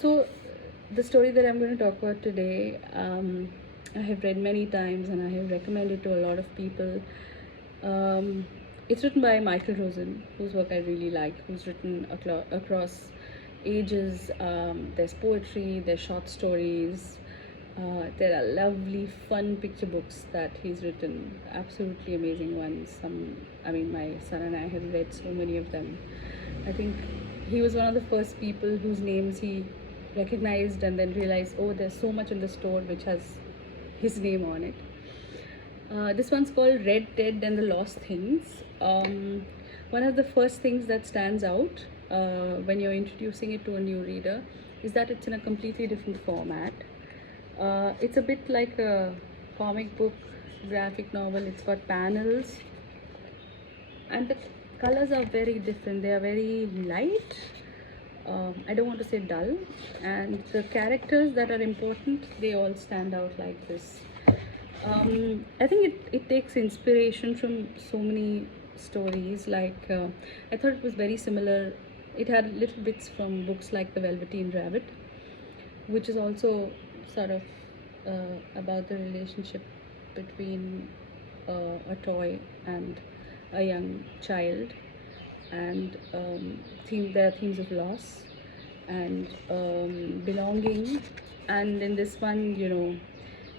So, the story that I'm going to talk about today, I have read many times and I have recommended to a lot of people. Um, it's written by Michael Rosen, whose work I really like, who's written across ages. There's poetry, there's short stories, there are lovely, fun picture books that he's written, absolutely amazing ones. My son and I have read so many of them. I think he was one of the first people whose names he recognized and then realized, oh, there's so much in the store which has his name on it. This one's called Red Ted and the Lost Things. One of the first things that stands out when you're introducing it to a new reader is that it's in a completely different format. It's a bit like a comic book graphic novel. It's got panels and the colors are very different. They are very light. I don't want to say dull, and the characters that are important, they all stand out like this. I think it takes inspiration from so many stories. I thought it was very similar. It had little bits from books like The Velveteen Rabbit, which is also sort of about the relationship between a toy and a young child, and there are themes of loss and belonging. And in this one,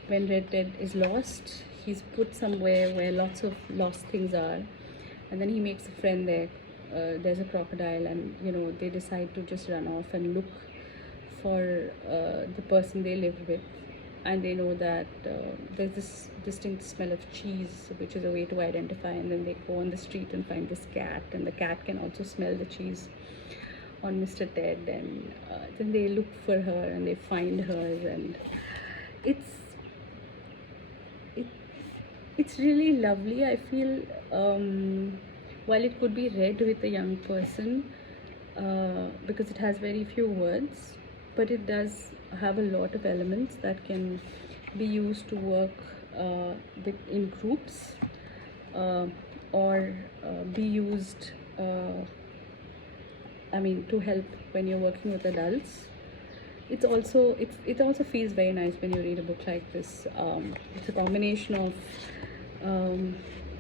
when Red Ted is lost, he's put somewhere where lots of lost things are, and then he makes a friend there. There's a crocodile, and they decide to just run off and look for the person they live with, and they know that there's this distinct smell of cheese, which is a way to identify. And then they go on the street and find this cat, and the cat can also smell the cheese on Mr. Ted, and then they look for her and they find her, and it's it, it's really lovely. I feel while it could be read with a young person because it has very few words, but it does have a lot of elements that can be used to work in groups, or be used to help when you're working with adults. It also feels very nice when you read a book like this. It's a combination of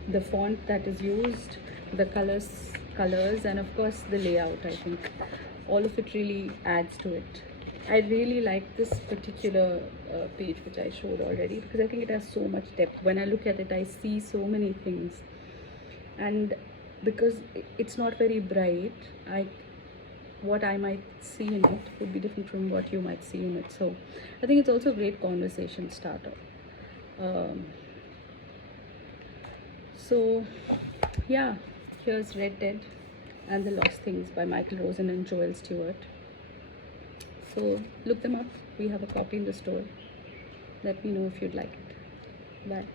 the font that is used, the colors, and of course the layout. I think all of it really adds to it. I really like this particular page which I showed already, because I think it has so much depth. When I look at it, I see so many things, and because it's not very bright, what I might see in it would be different from what you might see in it. So I think it's also a great conversation starter. So yeah, here's Red Dead and the Lost Things by Michael Rosen and Joel Stewart. So look them up. We have a copy in the store. Let me know if you'd like it. Bye.